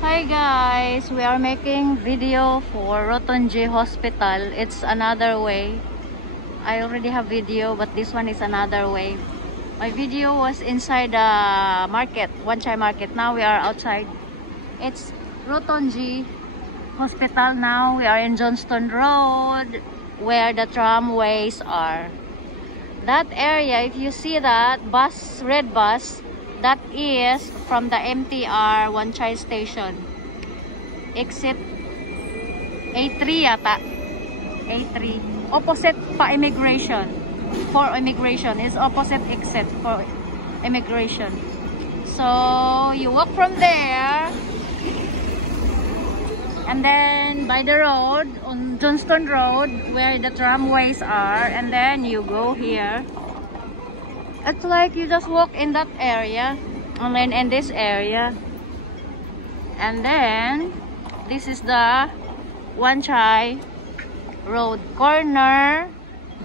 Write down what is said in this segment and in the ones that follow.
Hi guys, we are making video for Rotonji Hospital. It's another way. I already have video, but this one is another way. My video was inside the market, Wan Chai market. Now we are outside. It's Rotonji Hospital. Now we are in Johnston Road, where the tramways are. That area, if you see that bus, red bus, that is from the MTR Wan Chai station. Exit A3 yata. A3. Opposite pa immigration. For immigration is opposite exit for immigration. So you walk from there, and then by the road on Johnston Road where the tramways are, and then you go here. It's like you just walk in that area, and then in this area, and then this is the Wan Chai Road, corner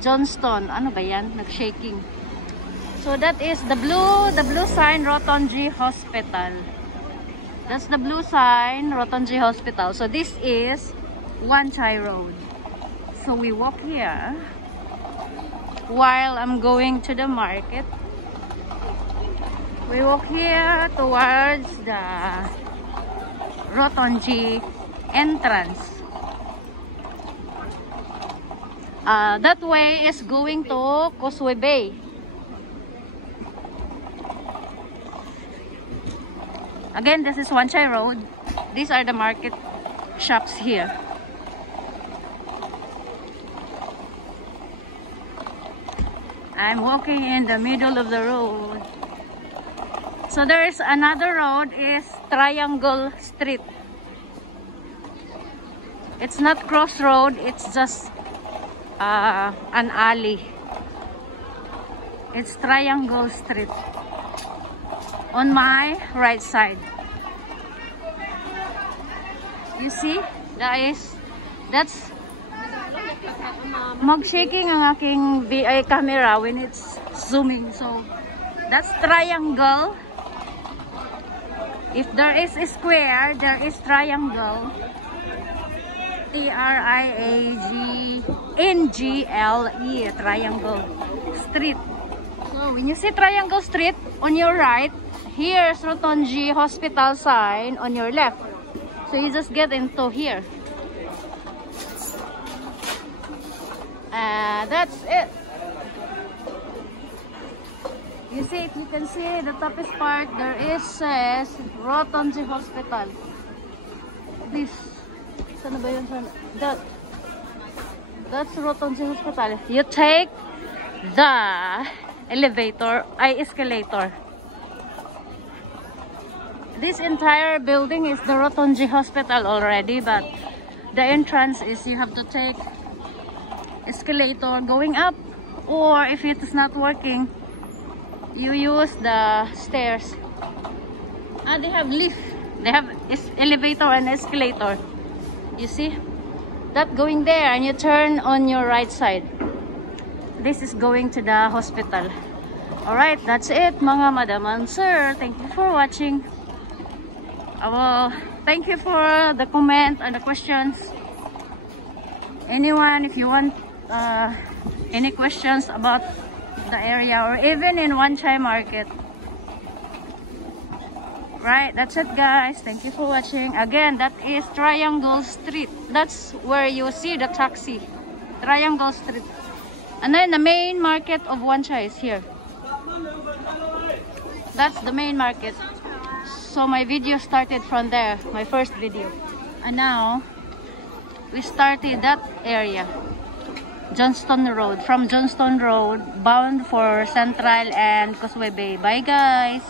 Johnston. Ano ba yan? Nag-shaking. So that is the blue sign, Rotonji Hospital. That's the blue sign, Rotonji Hospital. So this is Wan Chai Road. So we walk here while I'm going to the market. We walk here towards the Rotonji entrance. That way is going to Causeway Bay. Again, this is Wan Chai Road. These are the market shops here. I'm walking in the middle of the road. So there is another road, is Triangle Street. It's not crossroad, it's just an alley. It's Triangle Street on my right side. You see, that's mag-shaking ang aking VI camera when it's zooming. So that's triangle. If there is a square, there is triangle. Triangle, Triangle Street. So when you see Triangle Street on your right, here's Rotonji Hospital sign on your left. So you just get into here. That's it. You see, if you can see the toughest part, there is says Rotonji Hospital. This, saan ba yun? That's Rotonji Hospital. You take the escalator. This entire building is the Rotonji Hospital already, but the entrance is you have to take escalator going up, or if it is not working, you use the stairs. They have lift. They have elevator and escalator. You see? That going there, and you turn on your right side. This is going to the hospital. Alright, that's it mga madam and sir. Thank you for watching. Thank you for the comment and the questions. Anyone, if you want any questions about the area or even in Wan Chai market. Right, that's it guys. Thank you for watching. Again, that is Triangle Street. That's where you see the taxi. Triangle Street. And then the main market of Wan Chai is here. That's the main market. So my video started from there, my first video. And now we started that area. Johnston Road. From Johnston Road, bound for Central and Causeway Bay. Bye guys!